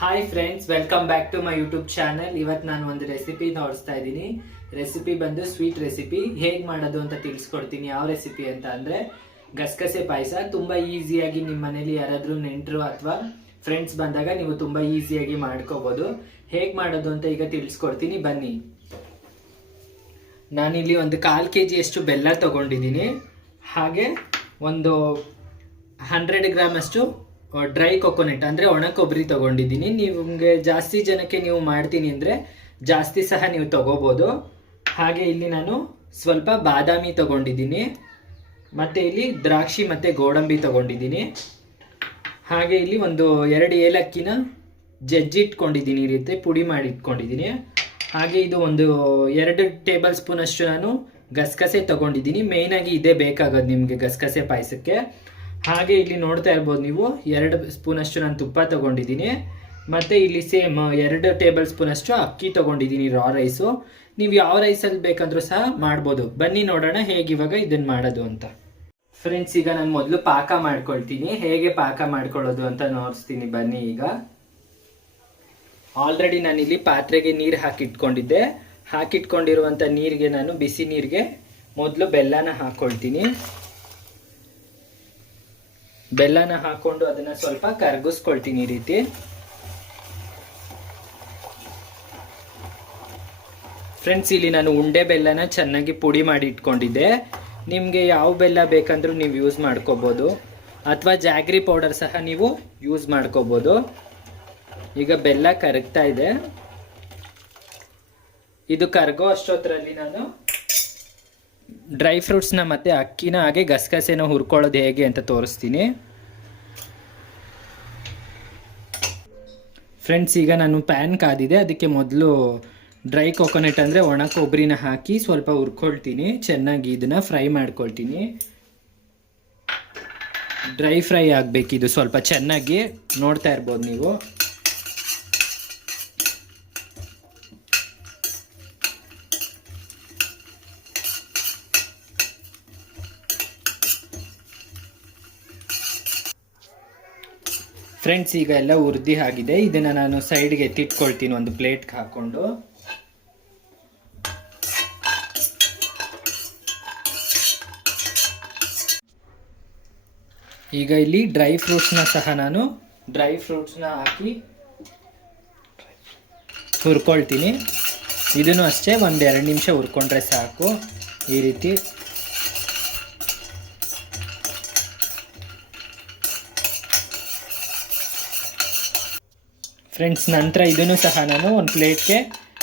Hi friends welcome back to my YouTube channel ಇವತ್ತು ನಾನು ಒಂದು ರೆಸಿಪಿ ತೋರಿಸ್ತಾ ಇದ್ದೀನಿ. ರೆಸಿಪಿ ಬಂದು ಸ್ವೀಟ್ ರೆಸಿಪಿ ಹೇಗೆ ಮಾಡೋದು ಅಂತ ತಿಳಿಸ್ಕೊಡ್ತೀನಿ. ಯಾವ ರೆಸಿಪಿ ಅಂತ ಅಂದರೆ ಗಸಗಸೆ ಪಾಯಸ. ತುಂಬ ಈಸಿಯಾಗಿ ನಿಮ್ಮ ಮನೇಲಿ ಯಾರಾದರೂ ನೆಂಟರು ಅಥವಾ ಫ್ರೆಂಡ್ಸ್ ಬಂದಾಗ ನೀವು ತುಂಬ ಈಸಿಯಾಗಿ ಮಾಡ್ಕೋಬೋದು. ಹೇಗೆ ಮಾಡೋದು ಅಂತ ಈಗ ತಿಳಿಸ್ಕೊಡ್ತೀನಿ. ಬನ್ನಿ. ನಾನಿಲ್ಲಿ ಒಂದು ಕಾಲು ಕೆ ಜಿಯಷ್ಟು ಬೆಲ್ಲ ತೊಗೊಂಡಿದ್ದೀನಿ. ಹಾಗೆ ಒಂದು ಹಂಡ್ರೆಡ್ ಗ್ರಾಮ್ ಅಷ್ಟು ಡ್ರೈ ಕೊಕೊನೆಟ್ ಅಂದರೆ ಒಣ ಕೊಬ್ಬರಿ ತಗೊಂಡಿದ್ದೀನಿ. ನಿಮಗೆ ಜಾಸ್ತಿ ಜನಕ್ಕೆ ನೀವು ಮಾಡ್ತೀನಿ ಅಂದರೆ ಜಾಸ್ತಿ ಸಹ ನೀವು ತಗೋಬೋದು. ಹಾಗೆ ಇಲ್ಲಿ ನಾನು ಸ್ವಲ್ಪ ಬಾದಾಮಿ ತಗೊಂಡಿದ್ದೀನಿ. ಮತ್ತು ಇಲ್ಲಿ ದ್ರಾಕ್ಷಿ ಮತ್ತು ಗೋಡಂಬಿ ತಗೊಂಡಿದ್ದೀನಿ. ಹಾಗೆ ಇಲ್ಲಿ ಒಂದು ಎರಡು ಏಲಕ್ಕಿನ ಜಜ್ಜಿಟ್ಕೊಂಡಿದ್ದೀನಿ ಈ ರೀತಿ, ಪುಡಿ ಮಾಡಿ ಇಟ್ಕೊಂಡಿದ್ದೀನಿ. ಹಾಗೆ ಇದು ಒಂದು ಎರಡು ಟೇಬಲ್ ಸ್ಪೂನ್ ಅಷ್ಟು ನಾನು ಗಸಗಸೆ ತಗೊಂಡಿದ್ದೀನಿ. ಮೇಯ್ನಾಗಿ ಇದೇ ಬೇಕಾಗೋದು ನಿಮಗೆ ಗಸಗಸೆ ಪಾಯಸಕ್ಕೆ. ಹಾಗೆ ಇಲ್ಲಿ ನೋಡ್ತಾ ಇರ್ಬೋದು ನೀವು ಎರಡು ಸ್ಪೂನ್ ಅಷ್ಟು ನಾನು ತುಪ್ಪ ತಗೊಂಡಿದ್ದೀನಿ. ಮತ್ತು ಇಲ್ಲಿ ಸೇಮ್ ಎರಡು ಟೇಬಲ್ ಸ್ಪೂನ್ ಅಷ್ಟು ಅಕ್ಕಿ ತಗೊಂಡಿದ್ದೀನಿ ರಾ ರೈಸು ನೀವು ಯಾವ ರೈಸಲ್ಲಿ ಬೇಕಂದ್ರೂ ಸಹ ಮಾಡ್ಬೋದು. ಬನ್ನಿ ನೋಡೋಣ ಹೇಗೆ ಇವಾಗ ಇದನ್ನು ಮಾಡೋದು ಅಂತ. ಫ್ರೆಂಡ್ಸ್ ಈಗ ನಾನು ಮೊದಲು ಪಾಕ ಮಾಡ್ಕೊಳ್ತೀನಿ. ಹೇಗೆ ಪಾಕ ಮಾಡ್ಕೊಳ್ಳೋದು ಅಂತ ನೋಡಿಸ್ತೀನಿ. ಬನ್ನಿ ಈಗ. ಆಲ್ರೆಡಿ ನಾನು ಇಲ್ಲಿ ಪಾತ್ರೆಗೆ ನೀರು ಹಾಕಿಟ್ಕೊಂಡಿದ್ದೆ. ಹಾಕಿಟ್ಕೊಂಡಿರುವಂಥ ನೀರಿಗೆ ನಾನು ಬಿಸಿ ನೀರಿಗೆ ಮೊದಲು ಬೆಲ್ಲನ ಹಾಕ್ಕೊಳ್ತೀನಿ ಬೆಲ್ಲನ ಹಾಕೊಂಡು ಅದನ್ನ ಸ್ವಲ್ಪ ಕರಗಿಸ್ಕೊಳ್ತೀನಿ ಈ ರೀತಿ. ಫ್ರೆಂಡ್ಸ್ ಇಲ್ಲಿ ನಾನು ಉಂಡೆ ಬೆಲ್ಲನ ಚೆನ್ನಾಗಿ ಪುಡಿ ಮಾಡಿ ಇಟ್ಕೊಂಡಿದ್ದೆ. ನಿಮಗೆ ಯಾವ ಬೆಲ್ಲ ಬೇಕಂದ್ರೂ ನೀವು ಯೂಸ್ ಮಾಡ್ಕೋಬೋದು. ಅಥವಾ ಜಾಗ್ರಿ ಪೌಡರ್ ಸಹ ನೀವು ಯೂಸ್ ಮಾಡ್ಕೋಬೋದು. ಈಗ ಬೆಲ್ಲ ಕರಗ್ತಾ ಇದೆ. ಇದು ಕರಗೋ ಅಷ್ಟೊತ್ತರಲ್ಲಿ ನಾನು ಡ್ರೈ ಫ್ರೂಟ್ಸ್ನ ಮತ್ತು ಅಕ್ಕಿನ ಹಾಗೆ ಗಸಗಸೆನ ಹುರ್ಕೊಳ್ಳೋದು ಹೇಗೆ ಅಂತ ತೋರಿಸ್ತೀನಿ. ಫ್ರೆಂಡ್ಸ್, ಈಗ ನಾನು ಪ್ಯಾನ್ ಕಾದಿದೆ. ಅದಕ್ಕೆ ಮೊದಲು ಡ್ರೈ ಕೊಕೊನೆಟ್ ಅಂದರೆ ಒಣ ಕೊಬ್ಬರಿನ ಹಾಕಿ ಸ್ವಲ್ಪ ಹುರ್ಕೊಳ್ತೀನಿ. ಚೆನ್ನಾಗಿ ಇದನ್ನು ಫ್ರೈ ಮಾಡ್ಕೊಳ್ತೀನಿ. ಡ್ರೈ ಫ್ರೈ ಆಗಬೇಕಿದು ಸ್ವಲ್ಪ ಚೆನ್ನಾಗಿ ನೋಡ್ತಾ ಇರ್ಬೋದು ನೀವು. ಫ್ರೆಂಡ್ಸ್ ಈಗ ಎಲ್ಲ ಉರ್ದಿ ಆಗಿದೆ. ಇದನ್ನು ನಾನು ಸೈಡ್ಗೆ ಎತ್ತಿಟ್ಕೊಳ್ತೀನಿ. ಒಂದು ಪ್ಲೇಟ್ಗೆ ಹಾಕ್ಕೊಂಡು ಈಗ ಇಲ್ಲಿ ಡ್ರೈ ಫ್ರೂಟ್ಸ್ನ ಸಹ ನಾನು ಡ್ರೈ ಫ್ರೂಟ್ಸ್ನ ಹಾಕಿ ಹುರ್ಕೊಳ್ತೀನಿ. ಇದನ್ನು ಅಷ್ಟೇ ಒಂದು ಎರಡು ನಿಮಿಷ ಹುರ್ಕೊಂಡ್ರೆ ಸಾಕು. ಈ ರೀತಿ ಫ್ರೆಂಡ್ಸ್ ನಂತರ ಇದನ್ನು ಸಹ ನಾನು ಒಂದು ಪ್ಲೇಟ್ಗೆ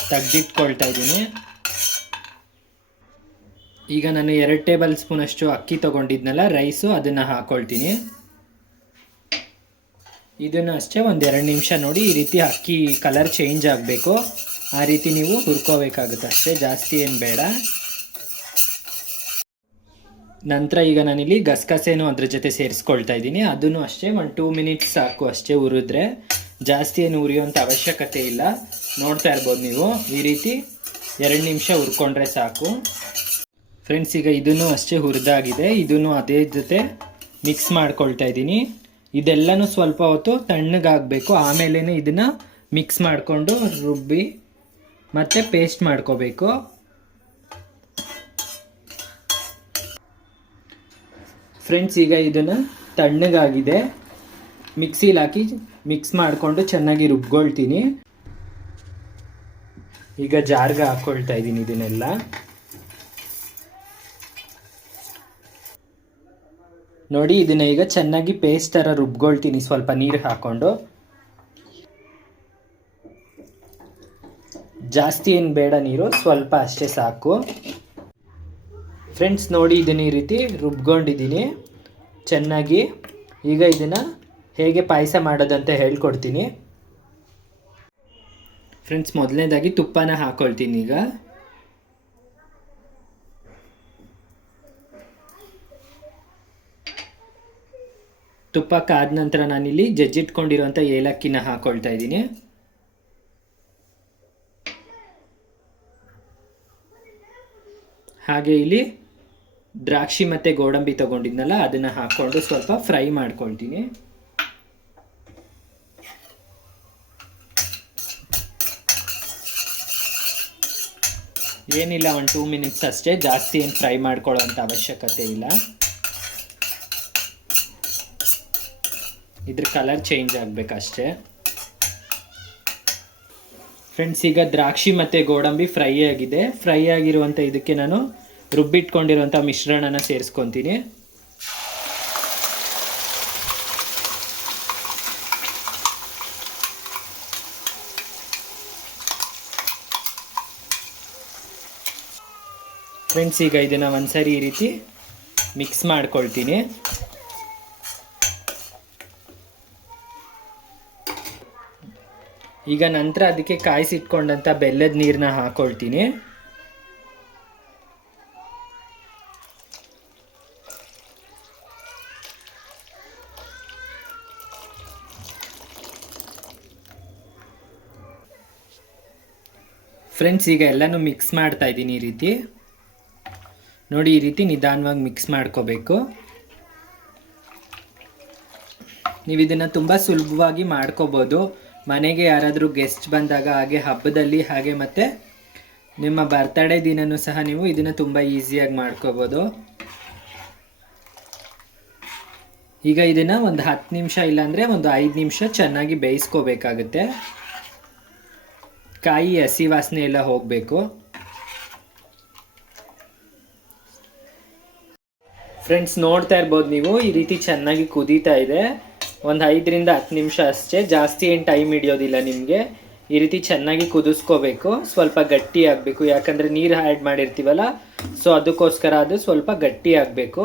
ತೆಗೆದಿಟ್ಕೊಳ್ತಾ ಇದ್ದೀನಿ. ಈಗ ನಾನು ಎರಡು ಟೇಬಲ್ ಸ್ಪೂನ್ ಅಷ್ಟು ಅಕ್ಕಿ ತೊಗೊಂಡಿದ್ನಲ್ಲ ರೈಸು ಅದನ್ನು ಹಾಕ್ಕೊಳ್ತೀನಿ ಇದನ್ನು ಅಷ್ಟೇ ಒಂದು ಎರಡು ನಿಮಿಷ ನೋಡಿ ಈ ರೀತಿ ಅಕ್ಕಿ ಕಲರ್ ಚೇಂಜ್ ಆಗಬೇಕು. ಆ ರೀತಿ ನೀವು ಹುರ್ಕೋಬೇಕಾಗುತ್ತೆ ಅಷ್ಟೇ, ಜಾಸ್ತಿ ಏನು ಬೇಡ. ನಂತರ ಈಗ ನಾನಿಲ್ಲಿ ಗಸಗಸೆನೂ ಅದ್ರ ಜೊತೆ ಸೇರಿಸ್ಕೊಳ್ತಾ ಇದ್ದೀನಿ. ಅದನ್ನು ಅಷ್ಟೇ ಒಂದು ಟೂ ಮಿನಿಟ್ಸ್ ಸಾಕು ಅಷ್ಟೇ ಹುರಿದ್ರೆ. ಜಾಸ್ತಿ ಏನು ಉರಿಯುವಂಥ ಅವಶ್ಯಕತೆ ಇಲ್ಲ. ನೋಡ್ತಾ ಇರ್ಬೋದು ನೀವು. ಈ ರೀತಿ ಎರಡು ನಿಮಿಷ ಹುರ್ಕೊಂಡ್ರೆ ಸಾಕು. ಫ್ರೆಂಡ್ಸ್ ಈಗ ಇದನ್ನು ಅಷ್ಟೇ ಹುರಿದಾಗಿದೆ. ಇದನ್ನು ಅದೇ ಜೊತೆ ಮಿಕ್ಸ್ ಮಾಡ್ಕೊಳ್ತಾ ಇದ್ದೀನಿ. ಇದೆಲ್ಲನೂ ಸ್ವಲ್ಪ ಹೊತ್ತು ತಣ್ಣಗಾಗಬೇಕು. ಆಮೇಲೆ ಇದನ್ನು ಮಿಕ್ಸ್ ಮಾಡಿಕೊಂಡು ರುಬ್ಬಿ ಮತ್ತು ಪೇಸ್ಟ್ ಮಾಡ್ಕೋಬೇಕು. ಫ್ರೆಂಡ್ಸ್ ಈಗ ಇದನ್ನು ತಣ್ಣಗಾಗಿದೆ. ಮಿಕ್ಸಿಲಿ ಹಾಕಿ ಮಿಕ್ಸ್ ಮಾಡಿಕೊಂಡು ಚೆನ್ನಾಗಿ ರುಬ್ಕೊಳ್ತೀನಿ. ಈಗ ಜಾರ್ಗೆ ಹಾಕ್ಕೊಳ್ತಾ ಇದ್ದೀನಿ ಇದನ್ನೆಲ್ಲ. ನೋಡಿ, ಇದನ್ನ ಈಗ ಚೆನ್ನಾಗಿ ಪೇಸ್ಟ್ ಥರ ರುಬ್ಕೊಳ್ತೀನಿ, ಸ್ವಲ್ಪ ನೀರು ಹಾಕ್ಕೊಂಡು ಜಾಸ್ತಿ ಏನು ಬೇಡ ನೀರು, ಸ್ವಲ್ಪ ಅಷ್ಟೇ ಸಾಕು. ಫ್ರೆಂಡ್ಸ್ ನೋಡಿ, ಇದನ್ನ ಈ ರೀತಿ ರುಬ್ಕೊಂಡಿದ್ದೀನಿ. ಚೆನ್ನಾಗಿ ಈಗ ಇದನ್ನು ಹೇಗೆ ಪಾಯಸ ಮಾಡೋದಂತ ಹೇಳ್ಕೊಡ್ತೀನಿ. ಫ್ರೆಂಡ್ಸ್ ಮೊದಲನೇದಾಗಿ ತುಪ್ಪನ ಹಾಕೊಳ್ತೀನಿ ಈಗ. ತುಪ್ಪ ಕಾದ ನಂತರ ನಾನಿಲ್ಲಿ ಜಜ್ಜಿಟ್ಕೊಂಡಿರುವಂಥ ಏಲಕ್ಕಿನ ಹಾಕ್ಕೊಳ್ತಾ ಇದ್ದೀನಿ. ಹಾಗೆ ಇಲ್ಲಿ ದ್ರಾಕ್ಷಿ ಮತ್ತು ಗೋಡಂಬಿ ತಗೊಂಡಿದ್ನಲ್ಲ, ಅದನ್ನು ಹಾಕ್ಕೊಂಡು ಸ್ವಲ್ಪ ಫ್ರೈ ಮಾಡ್ಕೊಳ್ತೀನಿ. ಏನಿಲ್ಲ, ಒಂದು ಟೂ ಮಿನಿಟ್ಸ್ ಅಷ್ಟೇ. ಜಾಸ್ತಿ ಏನು ಫ್ರೈ ಮಾಡ್ಕೊಳ್ಳೋವಂಥ ಅವಶ್ಯಕತೆ ಇಲ್ಲ. ಇದ್ರ ಕಲರ್ ಚೇಂಜ್ ಆಗಬೇಕಷ್ಟೇ. ಫ್ರೆಂಡ್ಸ್ ಈಗ ದ್ರಾಕ್ಷಿ ಮತ್ತು ಗೋಡಂಬಿ ಫ್ರೈ ಆಗಿದೆ. ಫ್ರೈ ಆಗಿರುವಂಥ ಇದಕ್ಕೆ ನಾನು ರುಬ್ಬಿಟ್ಕೊಂಡಿರುವಂಥ ಮಿಶ್ರಣನ ಸೇರಿಸ್ಕೊತೀನಿ. ಫ್ರೆಂಡ್ಸ್ ಈಗ ಇದನ್ನು ಒಂದ್ಸರಿ ಈ ರೀತಿ ಮಿಕ್ಸ್ ಮಾಡ್ಕೊಳ್ತೀನಿ. ಈಗ ನಂತರ ಅದಕ್ಕೆ ಕಾಯಿಸಿಟ್ಕೊಂಡಂಥ ಬೆಲ್ಲದ ನೀರನ್ನ ಹಾಕೊಳ್ತೀನಿ. ಫ್ರೆಂಡ್ಸ್ ಈಗ ಎಲ್ಲನೂ ಮಿಕ್ಸ್ ಮಾಡ್ತಾ ಇದ್ದೀನಿ ಈ ರೀತಿ. ನೋಡಿ ಈ ರೀತಿ ನಿಧಾನವಾಗಿ ಮಿಕ್ಸ್ ಮಾಡ್ಕೋಬೇಕು. ನೀವು ಇದನ್ನು ತುಂಬ ಸುಲಭವಾಗಿ ಮಾಡ್ಕೋಬೋದು. ಮನೆಗೆ ಯಾರಾದರೂ ಗೆಸ್ಟ್ ಬಂದಾಗ ಹಾಗೆ ಹಬ್ಬದಲ್ಲಿ ಹಾಗೆ ಮತ್ತು ನಿಮ್ಮ ಬರ್ತಡೇ ದಿನನೂ ಸಹ ನೀವು ಇದನ್ನು ತುಂಬ ಈಸಿಯಾಗಿ ಮಾಡ್ಕೋಬೋದು. ಈಗ ಇದನ್ನು ಒಂದು ಹತ್ತು ನಿಮಿಷ ಇಲ್ಲಾಂದರೆ ಒಂದು ಐದು ನಿಮಿಷ ಚೆನ್ನಾಗಿ ಬೇಯಿಸ್ಕೋಬೇಕಾಗುತ್ತೆ. ಕಾಯಿ ಹಸಿ ವಾಸನೆ ಎಲ್ಲ ಹೋಗಬೇಕು. ಫ್ರೆಂಡ್ಸ್ ನೋಡ್ತಾ ಇರ್ಬೋದು ನೀವು. ಈ ರೀತಿ ಚೆನ್ನಾಗಿ ಕುದೀತಾ ಇದೆ. ಒಂದು ಐದರಿಂದ ಹತ್ತು ನಿಮಿಷ ಅಷ್ಟೇ. ಜಾಸ್ತಿ ಏನು ಟೈಮ್ ಹಿಡಿಯೋದಿಲ್ಲ ನಿಮಗೆ. ಈ ರೀತಿ ಚೆನ್ನಾಗಿ ಕುದಿಸ್ಕೋಬೇಕು. ಸ್ವಲ್ಪ ಗಟ್ಟಿ ಆಗಬೇಕು. ಯಾಕಂದರೆ ನೀರು ಆ್ಯಡ್ ಮಾಡಿರ್ತೀವಲ್ಲ ಸೊ ಅದಕ್ಕೋಸ್ಕರ ಅದು ಸ್ವಲ್ಪ ಗಟ್ಟಿ ಆಗಬೇಕು.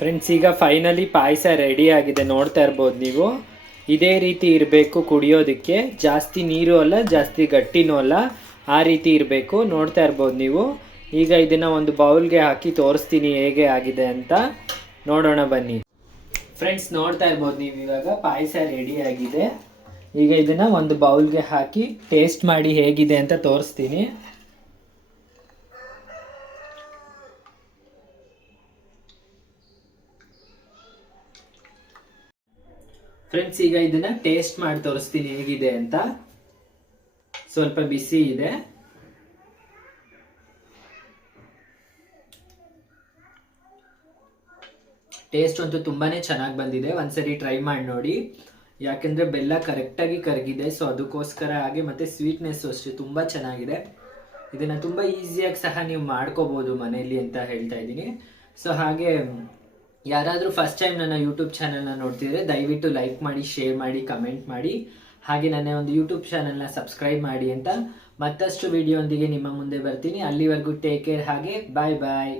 ಫ್ರೆಂಡ್ಸ್ ಈಗ ಫೈನಲಿ ಪಾಯಸ ರೆಡಿ ಆಗಿದೆ. ನೋಡ್ತಾ ಇರ್ಬೋದು ನೀವು. ಇದೇ ರೀತಿ ಇರಬೇಕು ಕುಡಿಯೋದಕ್ಕೆ. ಜಾಸ್ತಿ ನೀರು ಅಲ್ಲ, ಜಾಸ್ತಿ ಗಟ್ಟಿನೂ ಅಲ್ಲ. ಆ ರೀತಿ ಇರಬೇಕು. ನೋಡ್ತಾ ಇರ್ಬೋದು ನೀವು. ಈಗ ಇದನ್ನು ಒಂದು ಬೌಲ್ಗೆ ಹಾಕಿ ತೋರಿಸ್ತೀನಿ ಹೇಗೆ ಆಗಿದೆ ಅಂತ. ನೋಡೋಣ ಬನ್ನಿ. ಫ್ರೆಂಡ್ಸ್ ನೋಡ್ತಾ ಇರ್ಬೋದು ನೀವು ಇವಾಗ. ಪಾಯಸ ರೆಡಿ ಆಗಿದೆ. ಈಗ ಇದನ್ನು ಒಂದು ಬೌಲ್ಗೆ ಹಾಕಿ ಟೇಸ್ಟ್ ಮಾಡಿ ಹೇಗಿದೆ ಅಂತ ತೋರಿಸ್ತೀನಿ. ಫ್ರೆಂಡ್ಸ್ ಈಗ ಇದನ್ನ ಟೇಸ್ಟ್ ಮಾಡಿ ತೋರಿಸ್ತೀನಿ ಹೇಗಿದೆ ಅಂತ. ಸ್ವಲ್ಪ ಬಿಸಿ ಇದೆ. ಟೇಸ್ಟ್ ಅಂತೂ ತುಂಬಾನೇ ಚೆನ್ನಾಗಿ ಬಂದಿದೆ. ಒಂದ್ಸರಿ ಟ್ರೈ ಮಾಡಿ ನೋಡಿ. ಯಾಕೆಂದ್ರೆ ಬೆಲ್ಲ ಕರೆಕ್ಟಾಗಿ ಕರಗಿದೆ ಸೊ ಅದಕ್ಕೋಸ್ಕರ ಹಾಗೆ ಮತ್ತೆ ಸ್ವೀಟ್ನೆಸ್ ಅಷ್ಟೇ ತುಂಬಾ ಚೆನ್ನಾಗಿದೆ. ಇದನ್ನ ತುಂಬಾ ಈಸಿಯಾಗಿ ಸಹ ನೀವು ಮಾಡ್ಕೋಬಹುದು ಮನೆಯಲ್ಲಿ ಅಂತ ಹೇಳ್ತಾ ಇದ್ದೀನಿ. ಸೊ ಹಾಗೆ, ಯಾರಾದರೂ ಫಸ್ಟ್ ಟೈಮ್ ನನ್ನ ಯೂಟ್ಯೂಬ್ ಚಾನಲ್ನ ನೋಡ್ತಿದ್ರೆ ದಯವಿಟ್ಟು ಲೈಕ್ ಮಾಡಿ ಶೇರ್ ಮಾಡಿ ಕಮೆಂಟ್ ಮಾಡಿ. ಹಾಗೆ ನನ್ನ ಒಂದು ಯೂಟ್ಯೂಬ್ ಚಾನಲ್ನ ಸಬ್ಸ್ಕ್ರೈಬ್ ಮಾಡಿ ಅಂತ ಮತ್ತಷ್ಟು ವಿಡಿಯೋ ನಿಮ್ಮ ಮುಂದೆ ಬರ್ತೀನಿ. ಅಲ್ಲಿವರೆಗೂ ಟೇಕ್ ಕೇರ್ ಹಾಗೆ ಬಾಯ್ ಬಾಯ್